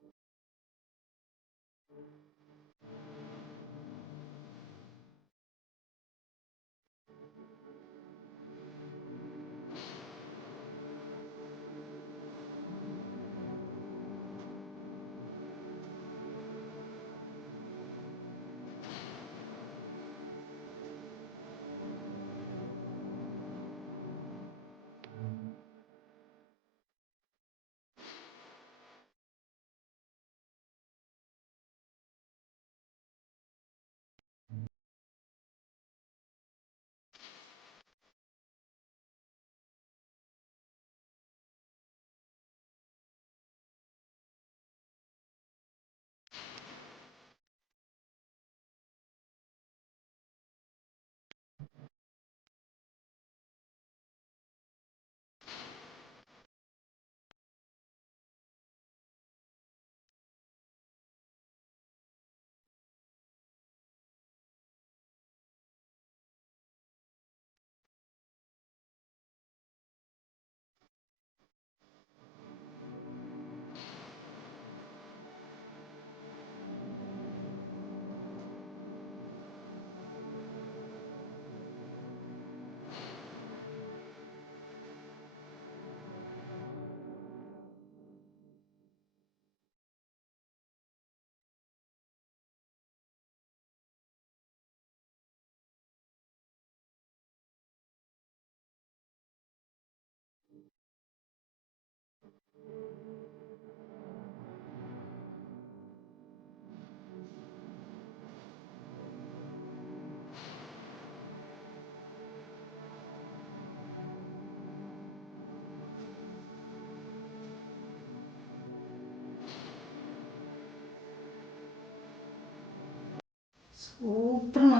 Thank you.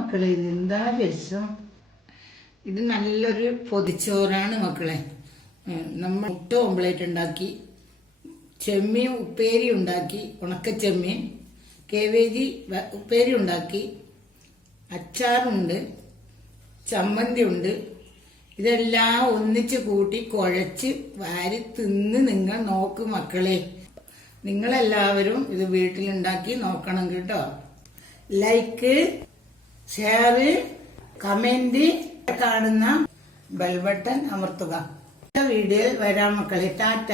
മക്കളെ എന്താ രസം? ഇത് നല്ലൊരു പൊതിച്ചോറാണ് മക്കളെ. നമ്മൾ മുട്ട ഓംപ്ലേറ്റ് ഉണ്ടാക്കി ചെമ്മീൻ ഉപ്പേരി ഉണ്ടാക്കി ഉണക്ക ചെമ്മീൻ കേവേജി ഉപ്പേരി ഉണ്ടാക്കി അച്ചാറുണ്ട് ചമ്മന്തി ഉണ്ട് ഇതെല്ലാം ഒന്നിച്ച് കൂട്ടി കുഴച്ച് വാരി തിന്ന് നിങ്ങൾ നോക്ക് മക്കളെ. നിങ്ങളെല്ലാവരും ഇത് വീട്ടിലുണ്ടാക്കി നോക്കണം കേട്ടോ. ലൈക്ക് ഷെയർ കമന്റ് കാണുന്ന ബെൽബട്ടൺ അമർത്തുക. വീഡിയോയിൽ വരാം മക്കളെ. ടാറ്റ.